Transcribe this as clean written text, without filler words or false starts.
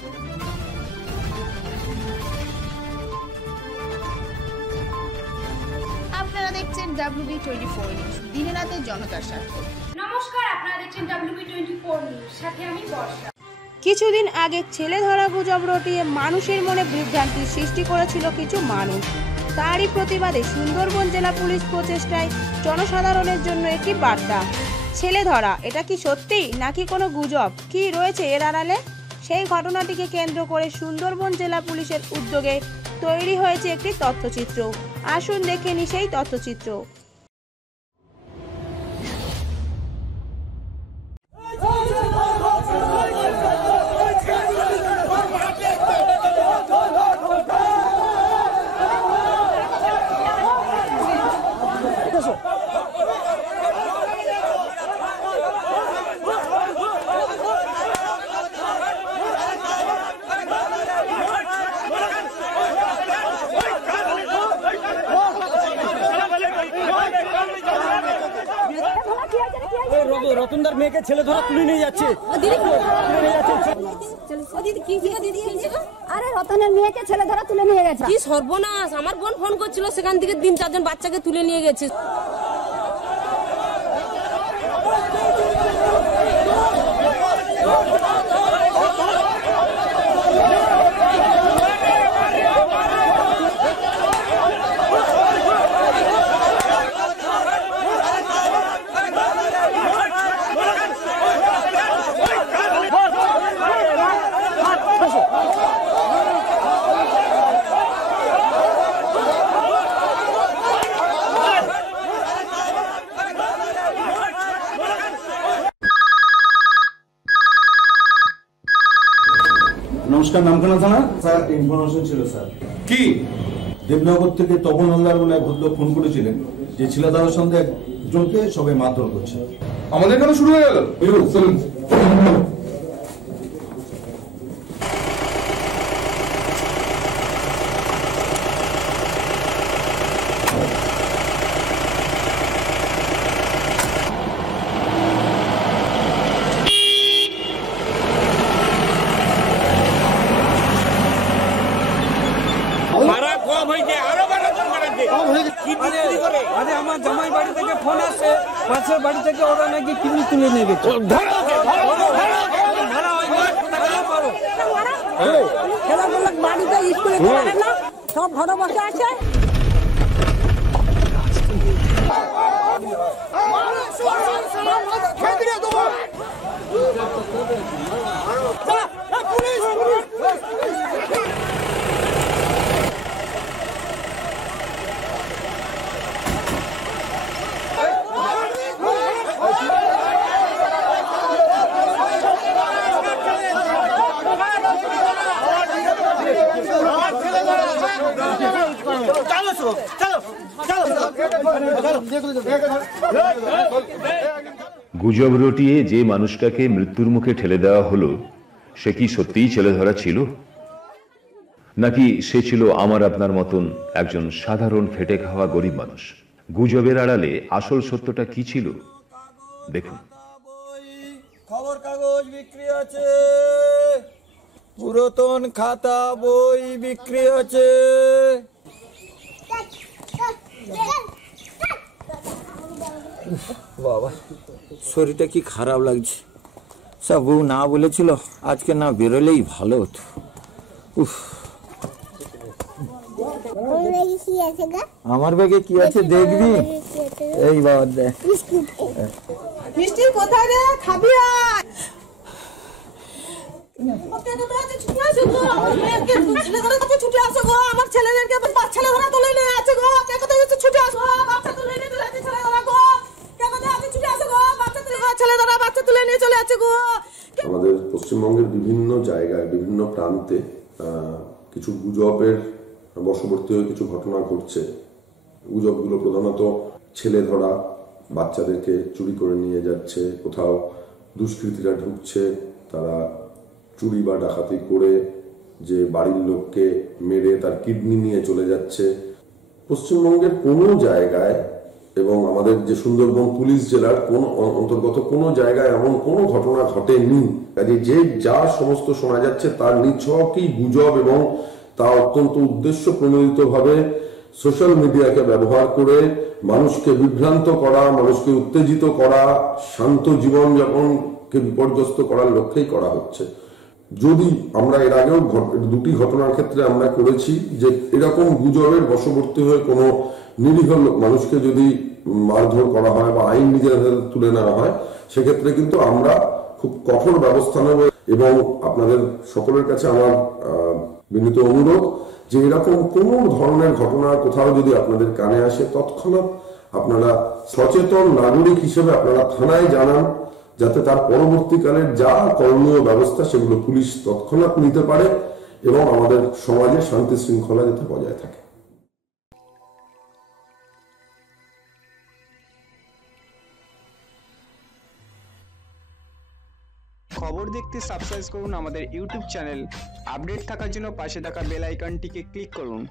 চট্টগ্রাম। আপনারা দেখছেন WB24 news, দিনে রাতে জনতার স্বার্থে। নমস্কার, আপনারা দেখছেন WB24 নিউজ, সাথে আমি বর্ষা। কিছুদিন আগে ছেলে ধরা গুজব রটিয়ে মানুষের মনে বিভ্রান্তির সৃষ্টি করেছিল কিছু মানুষ। তারই প্রতিবাদে সুন্দরবন জেলা পুলিশ প্রচেষ্টায় জনসাধারণের জন্য একটি বার্তা। ছেলে ধরা এটা কি সত্যি নাকি কোনো গুজব, কি রয়েছে এর আড়ালে? সেই ঘটনাটিকে কেন্দ্র করে সুন্দরবন জেলা পুলিশের উদ্যোগে তৈরি হয়েছে একটি তথ্যচিত্র। আসুন দেখে নিই সেই তথ্যচিত্র। রতনদার মেয়েকে ছেলে ধরা তুলে নিয়ে যাচ্ছে। আরে রতনের মেয়েকে ছেলে ধরা তুলে নিয়ে গেছে। কি সর্বনাশ! আমার বোন ফোন করছিল, সেখান থেকে 3-4 জন বাচ্চাকে তুলে নিয়ে গেছে। নমস্কার, নামখানা থানা। স্যার, ইনফরমেশন ছিল স্যার। কি? দেবনগর থেকে তপন হালদার বলে এক ভদ্রলোক ফোন করেছিলেন যে ছেলে ধরার সন্দেহে একজনকে সবাই মারধর করছে। আমাদের কেন শুরু হয়ে গেল? চলুন। আমার জামাই বাড়ি থেকে ফোন আসে, পাশের বাড়ি থেকে ওরা নাকি কিডনি তুলে নিয়ে গেছে। বাড়িতে স্কুলে না, সব ঘরে বসে আছে। গুজব রটিয়ে যে মানুষটাকে মৃত্যুর মুখে ঠেলে দেওয়া হলো, সে কি সত্যিই ছেলে ধরা ছিল, নাকি সে ছিল আমার আপনার মতন একজন সাধারণ খেটে খাওয়া গরিব মানুষ? গুজবের আড়ালে আসল সত্যটা কি ছিল দেখুন। খবর কাগজ বিক্রি আছে, পুরাতন খাতা বই বিক্রি আছে। বাবা, শরীরটা কি খারাপ লাগছে। সব বউ না বলেছিল আজকে না বেরোলেই ভালো হতো। আমার ব্যাগে কি আছে দেখবি? এই বাবা দেখ, মিষ্টি কোথায় রে? খাবি? ছুটে আসো গো, আমার ছেলেদেরকে ছেলে ধরা তুলে নিয়ে আছে গো। ছুটে আসো, বাচ্চা তুলে নিয়ে চলে আছে ছেলে ধরা গো। ছুটে আসো গো, ছেলে ধরা বাচ্চা তুলে নিয়ে চলে আছে গো। আমাদের পশ্চিমবঙ্গের বিভিন্ন জায়গায় বিভিন্ন প্রান্তে কিছু গুজবের বশবর্তী হয়ে কিছু ঘটনা ঘটছে। গুজবগুলো প্রধানত ছেলে ধরা, বাচ্চাদেরকে চুরি করে নিয়ে যাচ্ছে, কোথাও দুষ্কৃতীরা ঢুকছে, তারা চুরি বা ডাকাতি করে যে বাড়ির লোককে মেরে তার কিডনি নিয়ে চলে যাচ্ছে। পশ্চিমবঙ্গের কোনো জায়গায় এবং আমাদের যে সুন্দরবন পুলিশ জেলার কোন অন্তর্গত কোনো জায়গায় এমন কোনো ঘটনা ঘটেনি। কাজে যে যা সমস্ত শোনা যাচ্ছে তার নিছকই গুজব এবং তা অত্যন্ত উদ্দেশ্য প্রণোদিতভাবে সোশ্যাল মিডিয়াকে ব্যবহার করে মানুষকে বিভ্রান্ত করা, মানুষকে উত্তেজিত করা, শান্ত জীবনযাপনকে বিপর্যস্ত করার লক্ষ্যেই করা হচ্ছে। যদি আমরা এর আগেও দুটি ঘটনার ক্ষেত্রে আমরা করেছি যে এরকম গুজবের বশবর্তী হয়ে কোনো নিরীহ মানুষকে যদি মারধর করা হয় বা আইন নিজের হাতে তুলে নেওয়া হয়, সেক্ষেত্রে কিন্তু আমরা খুব কঠোর ব্যবস্থা নেব। এবং আপনাদের সকলের কাছে আমার বিনীত অনুরোধ যে এরকম কোনো ধরনের ঘটনা কোথাও যদি আপনাদের কানে আসে, তৎক্ষণাৎ আপনারা সচেতন নাগরিক হিসেবে আপনারা থানায় জানান, যাতে তার পরবর্তীকালের যা করণীয় ব্যবস্থা সেগুলো পুলিশ তৎক্ষণাৎ নিতে পারে এবং আমাদের সমাজে শান্তি শৃঙ্খলা যাতে বজায় থাকে। খবর দেখতে সাবস্ক্রাইব করুন আমাদের ইউটিউব চ্যানেল। আপডেট থাকার জন্য পাশে থাকা বেল আইকনটিকে ক্লিক করুন।